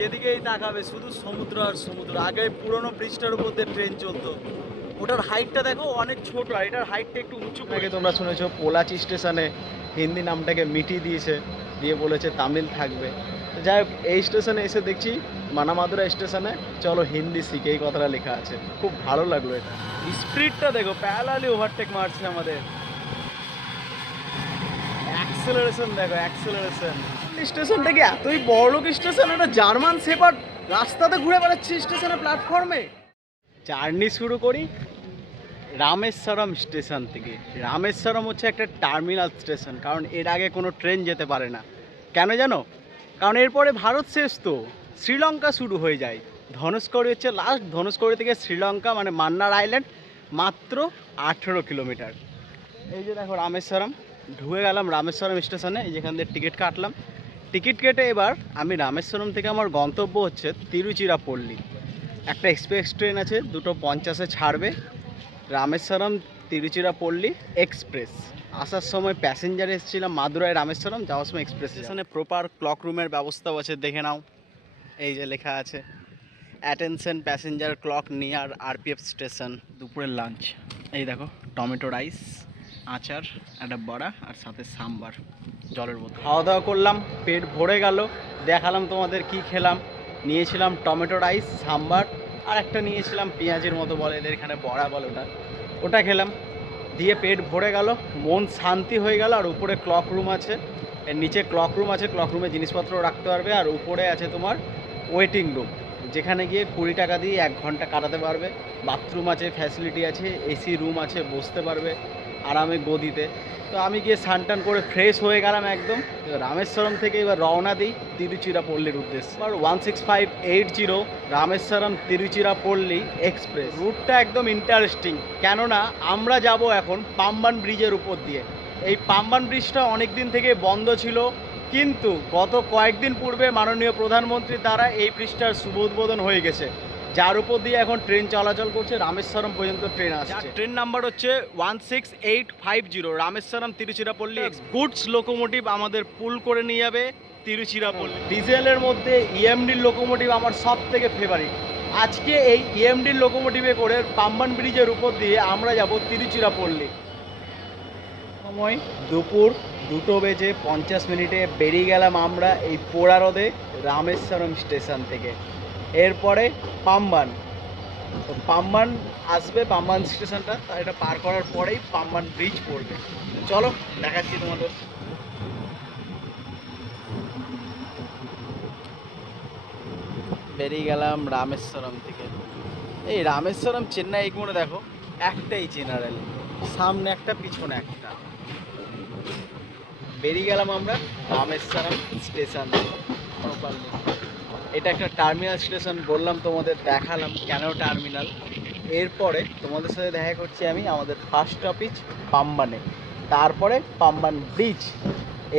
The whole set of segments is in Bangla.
যেদিকেই তাকাবে শুধু সমুদ্র আর সমুদ্র। আগে পুরনো ব্রিজটার উপর দিয়ে ট্রেন চলতো, ওটার হাইটটা দেখো অনেক ছোট, আর এটার হাইটটা একটু উঁচু। আগে তোমরা শুনেছো পোলাচি স্টেশনে হিন্দি নামটাকে মিটিয়ে দিয়েছে, দিয়ে বলেছে তামিল থাকবে। তো যাই হোক, এই স্টেশনে এসে দেখছি মানামাদুরা স্টেশনে চলো হিন্দি শিখে, এই কথাটা লেখা আছে। খুব ভালো লাগলো এটা। স্পিডটা দেখো, প্যারালালি ওভারটেক মারছে আমাদের। অ্যাক্সেলারেশন দেখো, অ্যাক্সেলারেশন। স্টেশনটা কি এতই বড়লোক স্টেশন? এটা জার্মান শেপার্ড রাস্তাতে ঘুরে বেড়াচ্ছে স্টেশনে, প্ল্যাটফর্মে। জার্নি শুরু করি রামেশ্বরম স্টেশন থেকে। রামেশ্বরম হচ্ছে একটা টার্মিনাল স্টেশন, কারণ এর আগে কোনো ট্রেন যেতে পারে না। কেন জানো? কারণ এরপরে ভারত শেষ, তো শ্রীলঙ্কা শুরু হয়ে যায়। ধনুষকড়ি হচ্ছে লাস্ট। ধনুষকড়ি থেকে শ্রীলঙ্কা মানে মান্নার আইল্যান্ড মাত্র 18 কিলোমিটার। এই যে দেখো রামেশ্বরম, ঢুকে গেলাম রামেশ্বরম স্টেশনে। এই যেখান দিয়ে টিকিট কাটলাম। টিকিট কেটে এবার আমি রামেশ্বরম থেকে আমার গন্তব্য হচ্ছে তিরুচিরাপল্লী। একটা এক্সপ্রেস ট্রেন আছে, 2:50-এ ছাড়বে। রামেশ্বরম তিরুচিরাপল্লী এক্সপ্রেস। আসার সময় প্যাসেঞ্জার এসেছিলাম মাদুরাই রামেশ্বরম, যাওয়ার সময় এক্সপ্রেস। স্টেশনে প্রপার ক্লক রুমের ব্যবস্থাও আছে, দেখে নাও। এই যে লেখা আছে attention passenger clock near RPF station. দুপুরের লাঞ্চ এই দেখো, টমেটো রাইস, আচার, একটা বড়া, আর সাথে সাম্বার, জলের বোতল। খাওয়া দাওয়া করলাম, পেট ভরে গেল। দেখালাম তোমাদের কি খেলাম। নিয়েছিলাম টমেটো রাইস, সাম্বার, আর একটা নিয়েছিলাম পেঁয়াজের মতো বলে এদের এখানে, বড়া বলে ওটা খেলাম। দিয়ে পেট ভরে গেল, মন শান্তি হয়ে গেল। আর উপরে ক্লক রুম আছে, এর নিচে ক্লক রুম আছে, ক্লক রুমে জিনিসপত্র রাখতে পারবে। আর উপরে আছে তোমার ওয়েটিং রুম, যেখানে গিয়ে 20 টাকা দিয়ে 1 ঘন্টা কাটাতে পারবে। বাথরুম আছে, ফ্যাসিলিটি আছে, এসি রুম আছে, বসতে পারবে আরামে গদিতে। তো আমি গিয়ে স্নান করে ফ্রেশ হয়ে গেলাম একদম। রামেশ্বরম থেকে এবার রওনা দিই তিরুচিরাপল্লির উদ্দেশ্যে। আর 16580 রামেশ্বরম তিরুচিরাপল্লী এক্সপ্রেস। রুটটা একদম ইন্টারেস্টিং, কেননা আমরা যাব এখন পাম্বান ব্রিজের উপর দিয়ে। এই পাম্বান ব্রিজটা অনেক দিন থেকে বন্ধ ছিল, কিন্তু গত কয়েকদিন পূর্বে মাননীয় প্রধানমন্ত্রীর দ্বারা এই ব্রিজটার শুভ উদ্বোধন হয়ে গেছে, যার উপর দিয়ে এখন ট্রেন চলাচল করছে। রামেশ্বরম পর্যন্ত ট্রেন আসছে। ট্রেন নাম্বার হচ্ছে 16850 রামেশ্বরম তিরুচিরাপল্লী। গুডস লোকোমোটিভ আমাদের পুল করে নিয়ে যাবে তিরুচিরাপল্লী। ডিজেলের মধ্যে ইএমডির লোকোমোটিভ আমার সব থেকে ফেভারিট। আজকে এই ইএমডির লোকোমোটিভে করে পাম্বান ব্রিজের উপর দিয়ে আমরা যাব তিরুচিরাপল্লী। সময় দুপুর 2:50 বেরিয়ে গেলাম আমরা এই পোড়া রোদে রামেশ্বরম স্টেশন থেকে। এরপরে পাম্বান, তো পাম্বান আসবে, পাম্বান স্টেশনটা, এটা পার করার পরেই পাম্বান ব্রিজ পড়বে। চলো দেখাচ্ছি তোমাদের। বেরিয়ে গেলাম রামেশ্বরম থেকে। এই রামেশ্বরম চেন্নাই এগমোড়ে দেখো একটাই জেনারেল, সামনে একটা পিছনে একটা। বেরিয়ে গেলাম আমরা রামেশ্বরম স্টেশন প্রপারলি। এটা একটা টার্মিনাল স্টেশন, বললাম তোমাদের, দেখালাম কেন টার্মিনাল। এরপরে তোমাদের সাথে দেখা করছি আমি আমাদের ফার্স্ট স্টপেজ পাম্বানে, তারপরে পাম্বান ব্রিজ।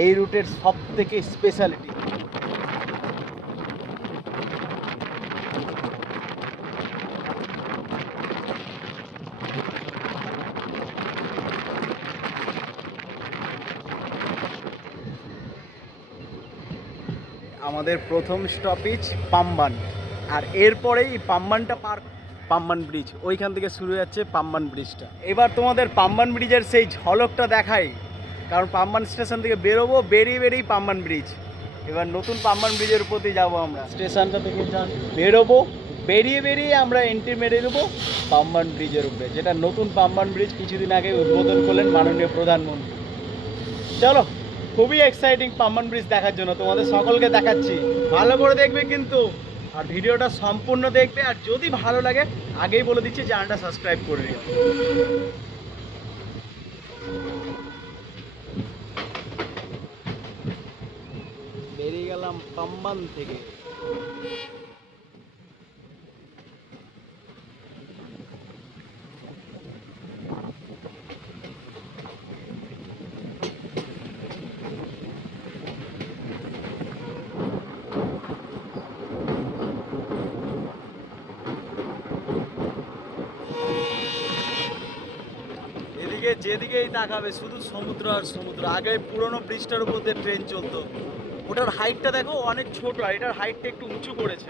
এই রুটের সব থেকে স্পেশালিটি আমাদের প্রথম স্টপেজ পাম্বান, আর এরপরেই পাম্বানটা পাম্বান ব্রিজ, ওইখান থেকে শুরু যাচ্ছে পাম্বান ব্রিজটা। এবার তোমাদের পাম্বান ব্রিজের সেই ঝলকটা দেখাই, কারণ পাম্বান স্টেশন থেকে বেরোবো, বেরিয়েই পাম্বান ব্রিজ। এবার নতুন পাম্বান ব্রিজের উপর দিয়ে যাবো আমরা। স্টেশনটা থেকে বেরোবো, বেরিয়ে আমরা এন্ট্রি মেরে দেবো পাম্বান ব্রিজের উপরে, যেটা নতুন পাম্বান ব্রিজ কিছুদিন আগে উদ্বোধন করলেন মাননীয় প্রধানমন্ত্রী। চলো, খুবই এক্সাইটিং পাম্বান ব্রিজ দেখার জন্য, তোমাদের সকলকে দেখাচ্ছি। ভালো করে দেখবে কিন্তু, আর ভিডিওটা সম্পূর্ণ দেখবে। আর যদি ভালো লাগে, আগেই বলে দিচ্ছি চ্যানেলটা সাবস্ক্রাইব করে নিও। বেরিয়ে গেলাম পাম্বান থেকে। যেদিকেই তাকাবে শুধু সমুদ্র আর সমুদ্র। আগে পুরনো ব্রিজটার উপর দিয়ে ট্রেন চলতো, ওটার হাইটটা দেখো অনেক ছোট, আর এটার হাইটটা একটু উঁচু করেছে।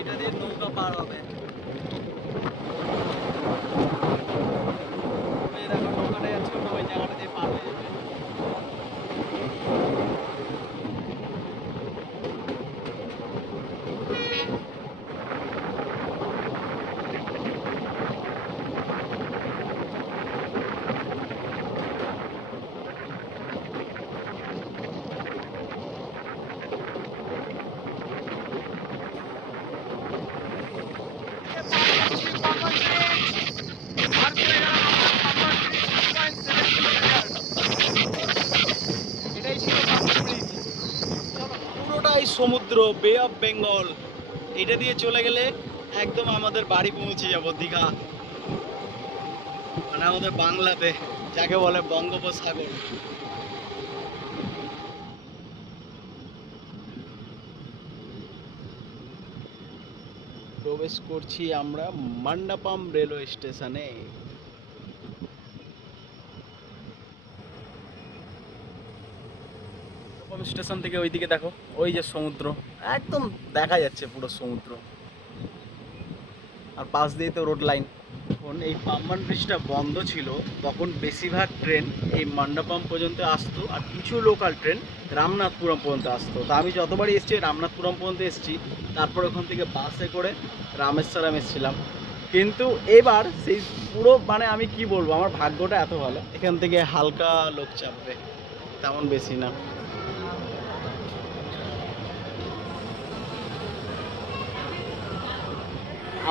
এটা দিয়ে নৌকা পার হবে। এই দেখো নৌকাটা যাচ্ছে, ওই জায়গাটা দিয়ে পার হয়ে যাবে। পুরোটাই সমুদ্র, বে অফ বেঙ্গল। এটা দিয়ে চলে গেলে একদম আমাদের বাড়ি পৌঁছে যাব, দীঘা, মানে আমাদের বাংলাতে যাকে বলে বঙ্গোপসাগর। প্রবেশ করছি আমরা মান্ডাপাম রেলওয়ে স্টেশনে। স্টেশন থেকে ওইদিকে দেখো, ওই যে সমুদ্র, একদম দেখা যাচ্ছে পুরো সমুদ্র, আর পাশ দিয়ে তো রোড লাইন। যখন এই পাম্বান ব্রিজটা বন্ধ ছিল তখন বেশিরভাগ ট্রেন এই মান্ডাপাম পর্যন্ত আসতো, আর কিছু লোকাল ট্রেন রামনাথপুরম পর্যন্ত আসতো। তা আমি যতবারই এসেছি রামনাথপুরম পর্যন্ত এসেছি, তারপর ওখান থেকে বাসে করে রামেশ্বরম এসেছিলাম। কিন্তু এবার সেই পুরো, মানে আমি কি বলবো, আমার ভাগ্যটা এত ভালো, এখান থেকে হালকা লোক চাপবে, তেমন বেশি না।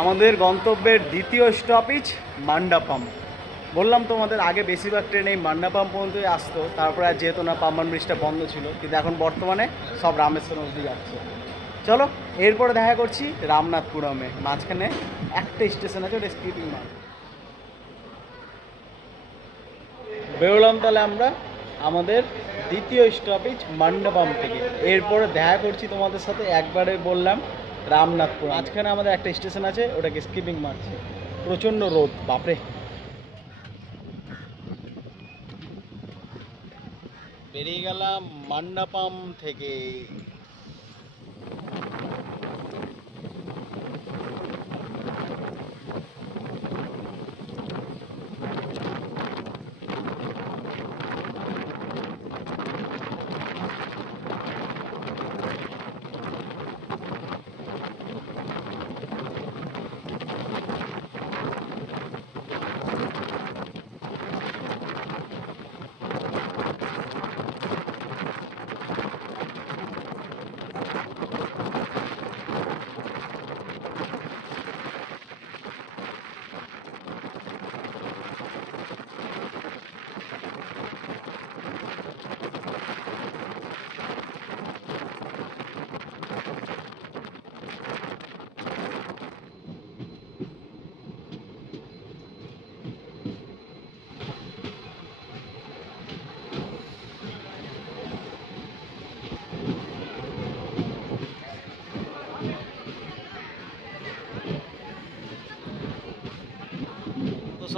আমাদের গন্তব্যের দ্বিতীয় স্টপেজ মান্ডাপাম। বললাম তোমাদের আগে বেশিরভাগ ট্রেন এই মান্ডাপাম পর্যন্তই আসতো, তারপরে আর যেহেতু না পাম্বান ব্রিজটা বন্ধ ছিল, কিন্তু এখন বর্তমানে সব রামেশ্বরম অবধি যাচ্ছে। চলো এরপরে দেখা করছি রামনাথপুরমে, মাঝখানে একটা স্টেশন আছে, ওটা স্কিপিং মার্ক। বেরোলাম তাহলে আমরা আমাদের দ্বিতীয় স্টপেজ মান্ডাপাম থেকে। এরপরে দেখা করছি তোমাদের সাথে, একবারে বললাম রামনাথপুর, মাঝখানে আমাদের একটা স্টেশন আছে, ওটাকে স্কিপিং মারছে। প্রচণ্ড রোদ, বাপরে। বেরিয়ে গেলাম মান্ডাপাম থেকে।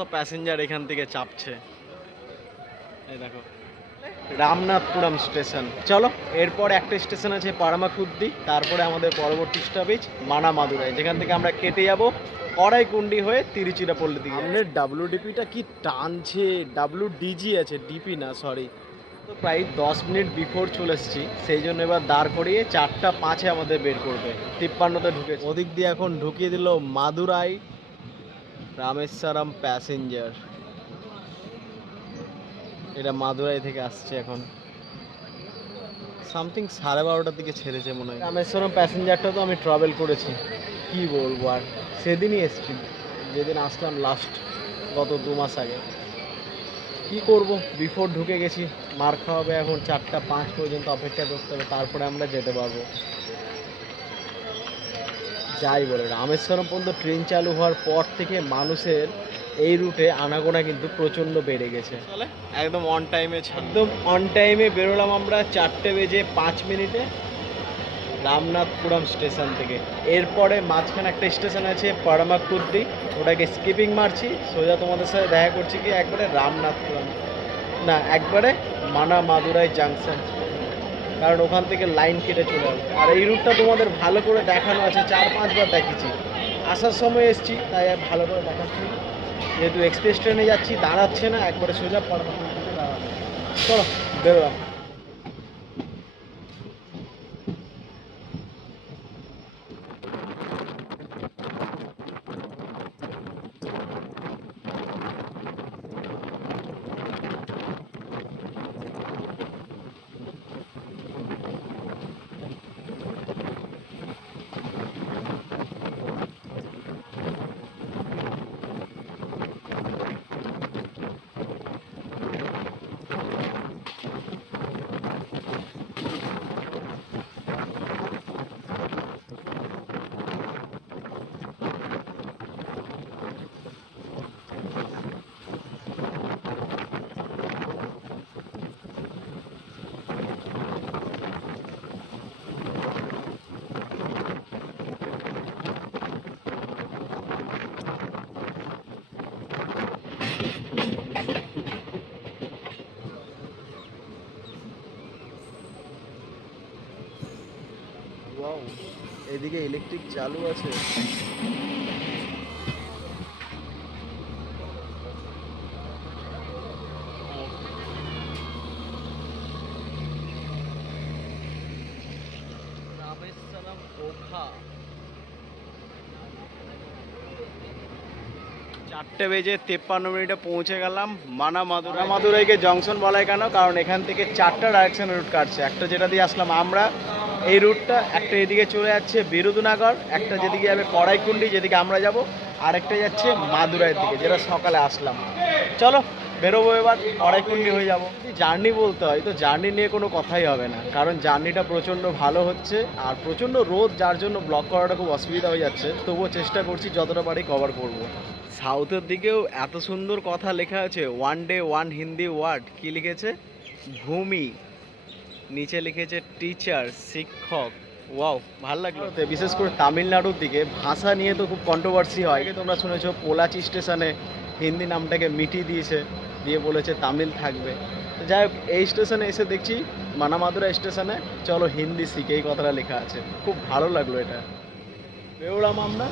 সব প্যাসেঞ্জার এখান থেকে চাপছে, এই দেখো রামনাথপুরম স্টেশন। চলো এরপর একটা স্টেশন আছে পারামাকুদ্দি, তারপরে আমাদের পরবর্তী স্টপেজ মানামাদুরাই, যেখান থেকে আমরা কেটে যাব কড়াইকুন্ডি হয়ে তিরুচিরাপল্লির দিকে। আমাদের ডাব্লিউডিপিটা কি টানছে, ডাব্লিউডিজি আছে, ডিপি না, সরি। তো প্রায় 10 মিনিট বিফোর চলে এসেছি, সেই জন্য এবার দাঁড় করিয়ে 4:05 আমাদের বের করবে। 53তে ঢুকেছে, ওদিক দিয়ে এখন ঢুকিয়ে দিল মাদুরাই রামেশ্বরম প্যাসেঞ্জার। এটা মাদুরাই থেকে আসছে, এখন সামথিং 12:30টার দিকে ছেড়েছে মনে হয়। রামেশ্বরম প্যাসেঞ্জারটা তো আমি ট্রাভেল করেছি, কি বলবো, আর সেদিনই এসেছি, যেদিন আসলাম লাস্ট, গত 2 মাস আগে। কি করব, বিফোর ঢুকে গেছি, মার খাওয়াবে। এখন 4:05 পর্যন্ত অপেক্ষা করতে হবে, তারপরে আমরা যেতে পারবো। যাই বলে রামেশ্বরম পর্যন্ত ট্রেন চালু হওয়ার পর থেকে মানুষের এই রুটে আনাগোনা কিন্তু প্রচণ্ড বেড়ে গেছে। একদম অন টাইমে একদম অন টাইমে বেরোলাম আমরা 4:05 রামনাথপুরম স্টেশন থেকে। এরপরে মাঝখানে একটা স্টেশন আছে পরমাকুদ্দি, ওটাকে স্কিপিং মারছি, সোজা তোমাদের সাথে দেখা করছি কি একবারে রামনাথপুরম না, একবারে মানামাদুরাই জাংশন, কারণ ওখান থেকে লাইন কেটে চলে আসবে। আর এই রুটটা তোমাদের ভালো করে দেখানো আছে, 4-5 বার দেখেছি, আসার সময় এসছি তাই ভালো করে দেখাচ্ছি। যেহেতু এক্সপ্রেস ট্রেনে যাচ্ছি, দাঁড়াচ্ছে না, একবারে সোজা পরমাকুদ্দিতে দাঁড়াবে। চলো বেরোলাম। ওয়াও, এদিকে ইলেকট্রিক চালু আছে। রামেশ্বরম ওখা 4:53 পৌঁছে গেলাম মানামাদুরাইকে জংশন বলাই কেন, কারণ এখান থেকে 4টা ডাইরেকশন রুট কাটছে। একটা যেটা দিয়ে আসলাম আমরা এই রুটটা, একটা এদিকে চলে যাচ্ছে বিরুদুনগর, একটা যেদিকে যাবে কড়াইকুন্ডি যেদিকে আমরা যাব, আরেকটা যাচ্ছে মাদুরাইয়ের দিকে যেটা সকালে আসলাম। চলো বেরোবো এবার, কড়াইকুন্ডি হয়ে যাবো। জার্নি বলতে হয় তো জার্নি নিয়ে কোনো কথাই হবে না, কারণ জার্নিটা প্রচণ্ড ভালো হচ্ছে আর প্রচণ্ড রোদ, যার জন্য ব্লগ করাটা খুব অসুবিধা হয়ে যাচ্ছে। তবুও চেষ্টা করছি যতটা পারি কভার করব। সাউথের দিকেও এত সুন্দর কথা লেখা আছে, one day one Hindi word. কি লিখেছে? ভূমি, নিচে লিখেছে টিচার, শিক্ষক। ওয়াও, ভালো লাগলো। বিশেষ করে তামিলনাড়ুর দিকে ভাষা নিয়ে তো খুব কন্ট্রোভার্সি হয়। তোমরা শুনেছো পোলাচি স্টেশনে হিন্দি নামটাকে মিটিয়ে দিয়েছে, দিয়ে বলেছে তামিল থাকবে। তো যাই হোক, এই স্টেশনে এসে দেখছি মানামাদুরা স্টেশনে চলো হিন্দি শিখে, এই কথাটা লেখা আছে। খুব ভালো লাগলো এটা। বেরোলাম আমরা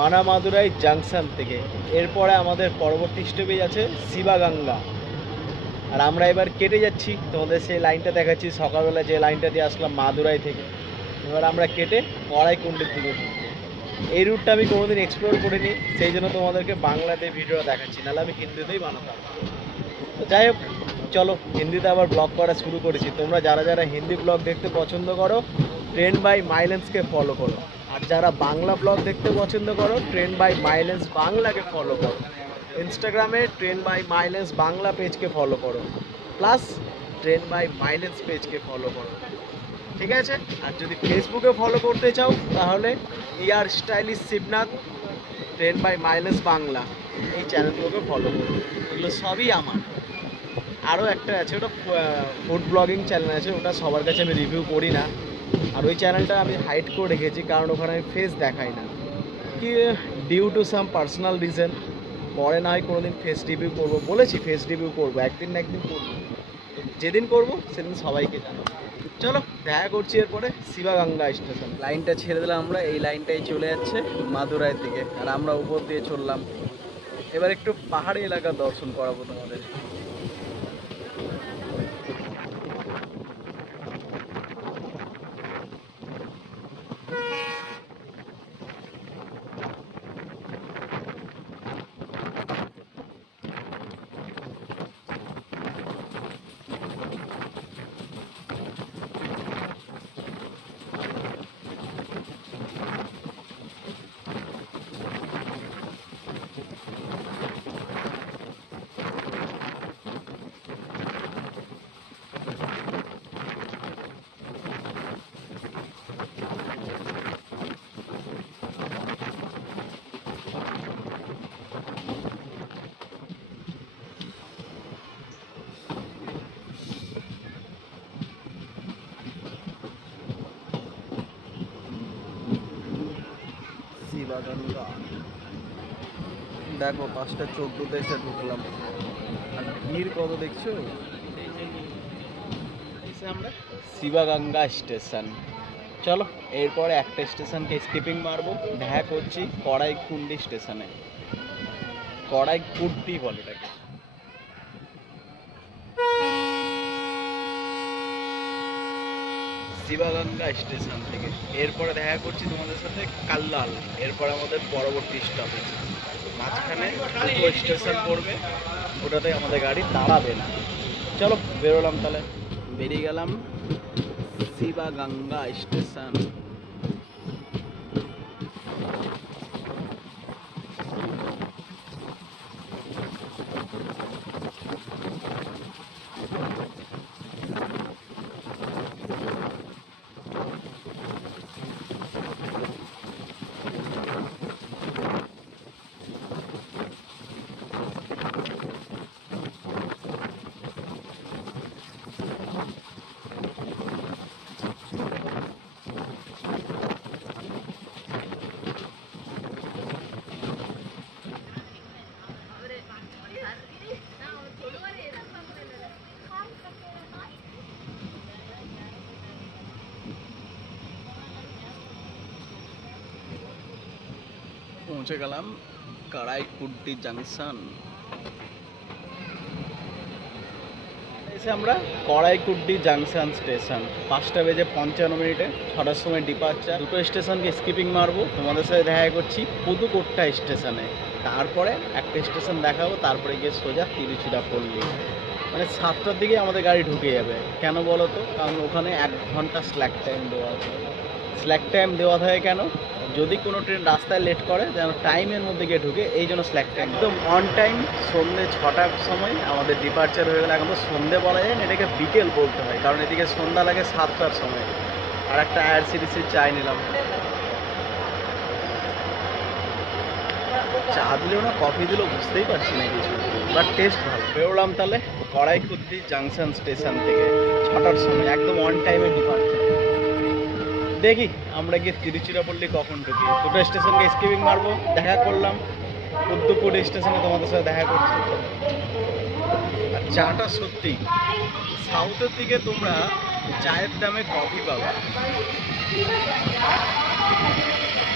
মানামাদুরাই জাংশন থেকে। এরপরে আমাদের পরবর্তী স্টপেজ আছে শিবাগঙ্গা। আর আমরা এবার কেটে যাচ্ছি, তোমাদের সেই লাইনটা দেখাচ্ছি সকালবেলা যে লাইনটা দিয়ে আসলাম মাদুরাই থেকে। এবার আমরা কেটে কড়াইকুন্ডির দিকে ঢুকবো। এই রুটটা আমি কোনোদিন এক্সপ্লোর করিনি, সেই জন্য তোমাদেরকে বাংলাতে ভিডিও দেখাচ্ছি, নাহলে আমি হিন্দিতেই বানাতাম। তো যাই হোক, চলো হিন্দিতে আবার ব্লগ করা শুরু করেছি। তোমরা যারা যারা হিন্দি ব্লগ দেখতে পছন্দ করো, ট্রেন বাই মাইলেন্সকে ফলো করো। আর যারা বাংলা ব্লগ দেখতে পছন্দ করো, ট্রেন বাই মাইলেন্স বাংলাকে ফলো করো। ইনস্টাগ্রামে ট্রেন বাই মাইলেন্স বাংলা পেজকে ফলো করো, প্লাস ট্রেন বাই মাইলেন্স পেজকে ফলো করো, ঠিক আছে? আর যদি ফেসবুকে ফলো করতে চাও তাহলে ইয়ার স্টাইলিশ শিবনাথ, ট্রেন বাই মাইলেন্স বাংলা, এই চ্যানেলগুলোকে ফলো করো। এগুলো সবই আমার। আরও একটা আছে, ওটা ফুড ব্লগিং চ্যানেল আছে, ওটা সবার কাছে আমি রিভিউ করি না। আর ওই চ্যানেলটা আমি হাইড করে রেখেছি, কারণ ওখানে আমি ফেস দেখাই না, কি due to some personal reason. পরে না হয় কোনো দিন ফেস রিভিউ করবো, বলেছি ফেস রিভিউ করবো, একদিন না একদিন করবো। যেদিন করবো সেদিন সবাইকে জানাবো। চলো দেখা করছি এরপরে শিবাগঙ্গা স্টেশন। লাইনটা ছেড়ে দিলাম আমরা, এই লাইনটাই চলে যাচ্ছে মাদুরাইয়ের দিকে, আর আমরা উপর দিয়ে চললাম। এবার একটু পাহাড়ি এলাকা দর্শন করাবো তোমাদের। শিবাগঙ্গা। দেখো 5:14 এসে ঢুকলাম, আর ভিড় কত দেখছো। আমরা শিবাগঙ্গা স্টেশন। চলো এরপরে একটা স্টেশনকে স্কিপিং মারবো, দেখা করছি কড়াইকুন্ডি স্টেশনে। কড়াইকুন্ডি বলে এটাকে। শিবাগঙ্গা স্টেশন থেকে এরপরে দেখা করছি তোমাদের সাথে কাল্লাল। এরপরে আমাদের পরবর্তী স্টপেজ, মাঝখানে দুটো স্টেশন পড়বে, ওটাতে আমাদের গাড়ি দাঁড়াবে না। চলো বেরোলাম তাহলে, বেরিয়ে গেলাম শিবাগঙ্গা স্টেশন। পৌঁছে গেলাম কড়াইকুন্ডি জাংশন। এসে আমরা কড়াইকুন্ডি জাংশন স্টেশন, 5:55, 6টার সময় ডিপার্চার। দুটো স্টেশনকে স্কিপিং মারবো, তোমাদের সাথে দেখা করছি পুদুকোট্টা স্টেশনে। তারপরে একটা স্টেশন দেখাবো, তারপরে গিয়ে সোজা তিরুচিরাপল্লী। মানে 7টার দিকে আমাদের গাড়ি ঢুকে যাবে। কেন বলো তো? কারণ ওখানে 1 ঘন্টা স্ল্যাক টাইম দেওয়া আছে। স্ল্যাক টাইম দেওয়া থাকে কেন? যদি কোনো ট্রেন রাস্তায় লেট করে যেন টাইমের মধ্যে গিয়ে ঢুকে, এই জন্য স্ল্যাক টাইম। একদম অন টাইম সন্ধ্যে 6টার সময় আমাদের ডিপার্চার হয়ে গেলে। এখন তো সন্ধ্যে বলা যায় না, এটাকে বিকেল বলতে হয়, কারণ এদিকে সন্ধ্যা লাগে 7টার সময়। আর একটা আইআরসিটিসির চাই নিলাম, চা দিলেও না কফি দিলেও বুঝতেই পারছি না কিছু, বাট টেস্ট ভালো। বেরোলাম তাহলে কড়াইকুন্ডি জাংশন স্টেশন থেকে 6টার সময়, একদম অন টাইমে ডিপার্চার। দেখি আমরা গিয়ে তিরুচিরাপল্লী কখন ঢুকি। দুটো স্টেশনকে স্কিপিং মারবো, দেখা করলাম পুদুকোট্টা স্টেশনে, তোমাদের সাথে দেখা করছি। আর চাটা সত্যি, সাউথের দিকে তোমরা চায়ের দামে কফি পাবে,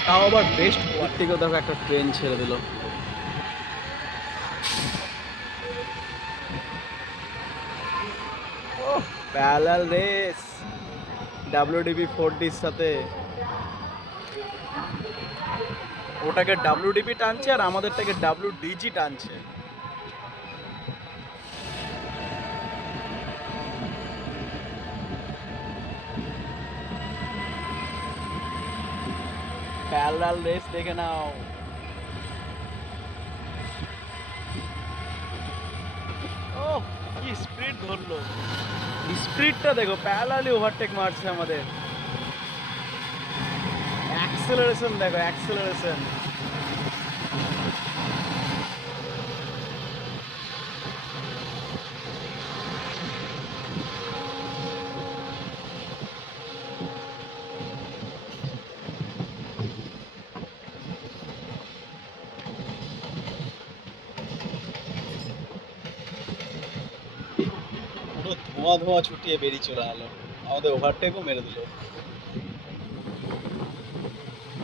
তাও আবার বেস্ট। ওর থেকেও দেখো একটা ট্রেন ছেড়ে দিল। প্যারালাল রেস WDB 4D's সাথে। ওটাকে WDB টানছে আর আমাদেরটাকে WDG টানছে। প্যারালাল রেস দেখে নাও। ও কি স্পিড ধরলো, স্পিডটা দেখো, প্যারালালি ওভারটেক মারছে আমাদের। অ্যাক্সেলারেশন দেখো, অ্যাক্সেলারেশন। পুরো ধোঁয়া ধোঁয়া ছুটিয়ে বেরিয়ে চলে এলো, আমাদের ওভারটেকও মেরে দিল।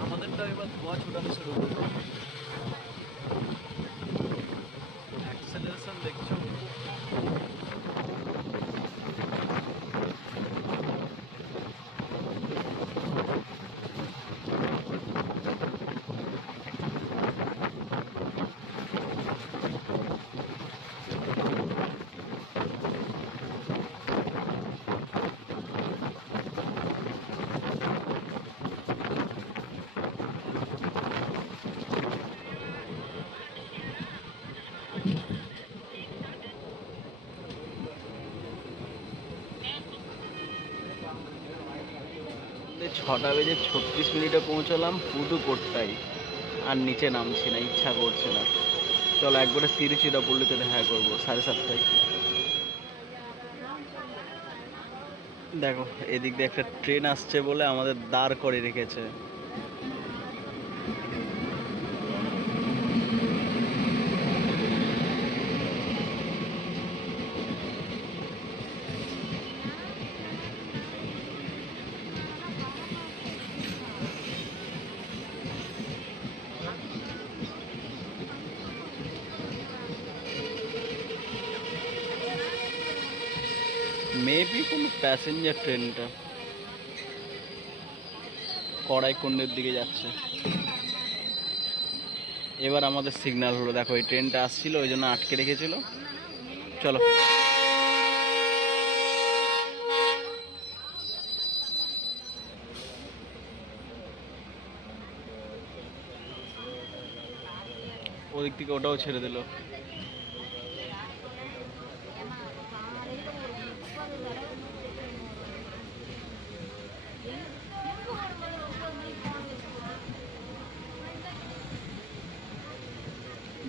আমাদেরটা এবার ধোঁয়া ছুটানো শুরু করলো। অ্যাক্সেলারেশন দেখছো? ছটা বেজে 36 পৌঁছলাম পুদুকোট্টায়, আর নিচে নামছি না, ইচ্ছা করছে না। চলো একবারে তিরুচিরাপল্লীতে দেখা করবো 7:30টায়। দেখো এদিক দিয়ে একটা ট্রেন আসছে বলে আমাদের দাঁড় করে রেখেছে। প্যাসেঞ্জার ট্রেনটা কড়াইকুণ্ডের দিকে যাচ্ছে। এবার আমাদের সিগন্যাল হলো, দেখো এই ট্রেনটা আসছিল ওই জন্য আটকে রেখেছিল। চলো ওদিক থেকে ওটাও ছেড়ে দিল।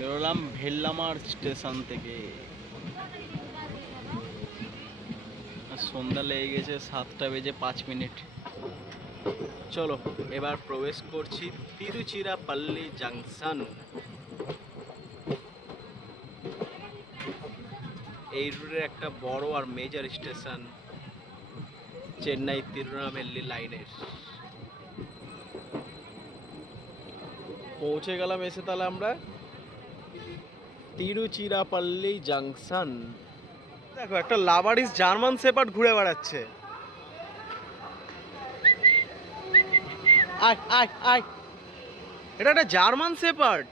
বেরোলাম ভেল্লামার স্টেশন থেকে। সন্ধ্যা লেগে গেছে 7:05। চলো এবার প্রবেশ করছি তিরুচিরাপল্লী জাংশন। এই রুটের একটা বড় আর মেজর স্টেশন চেন্নাই তিরুনেলভেলি লাইনের। পৌঁছে গেলাম এসে তাহলে আমরা তিরুচিরাপল্লী জাংশন। দেখো একটা লাভারিস জার্মান শেপার্ড ঘুরে বেড়াচ্ছে। আয় আয় আয়, এটা একটা জার্মান শেপার্ড।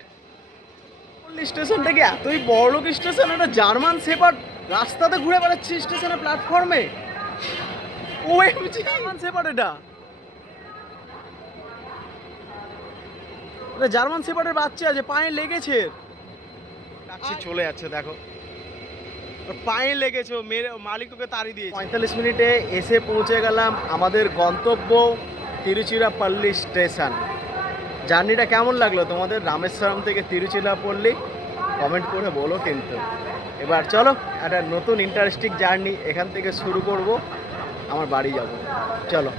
স্টেশন থেকে এতই বড় স্টেশন, একটা জার্মান শেপার্ড রাস্তাতে ঘুরে বেড়াচ্ছে স্টেশনে প্ল্যাটফর্মে। ওএমজি জার্মান শেপার্ড, এটা জার্মান শেপার্ডের বাচ্চা যে পায়ে লেগেছে, চলে যাচ্ছে দেখো পায়ে লেগেছে, মেরে মালিক ওকে তাড়িয়ে দিয়েছে। 45 মিনিটে এসে পৌঁছে গেলাম আমাদের গন্তব্য তিরুচিরাপল্লী স্টেশন। জার্নিটা কেমন লাগলো তোমাদের রামেশ্বরম থেকে তিরুচিরাপল্লী কমেন্ট করে বলো কিন্তু। এবার চলো একটা নতুন ইন্টারেস্টিং জার্নি এখান থেকে শুরু করব, আমার বাড়ি যাব। চলো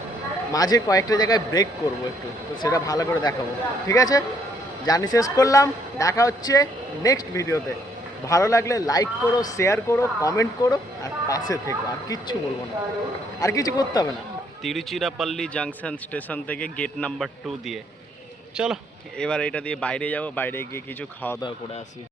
মাঝে কয়েকটা জায়গায় ব্রেক করব একটু, তো সেটা ভালো করে দেখাবো। ঠিক আছে, জার্নি শেষ করলাম, দেখা হচ্ছে নেক্সট ভিডিওতে। ভালো লাগলে লাইক করো, শেয়ার করো, কমেন্ট করো আর পাশে থেকো। আর কিচ্ছু বলবো না, আর কিছু করতে হবে না। তিরুচিরাপল্লী জাংশন স্টেশন থেকে গেট নাম্বার 2 দিয়ে চলো এবার এটা দিয়ে বাইরে যাব, বাইরে গিয়ে কিছু খাওয়া দাওয়া করে আসি।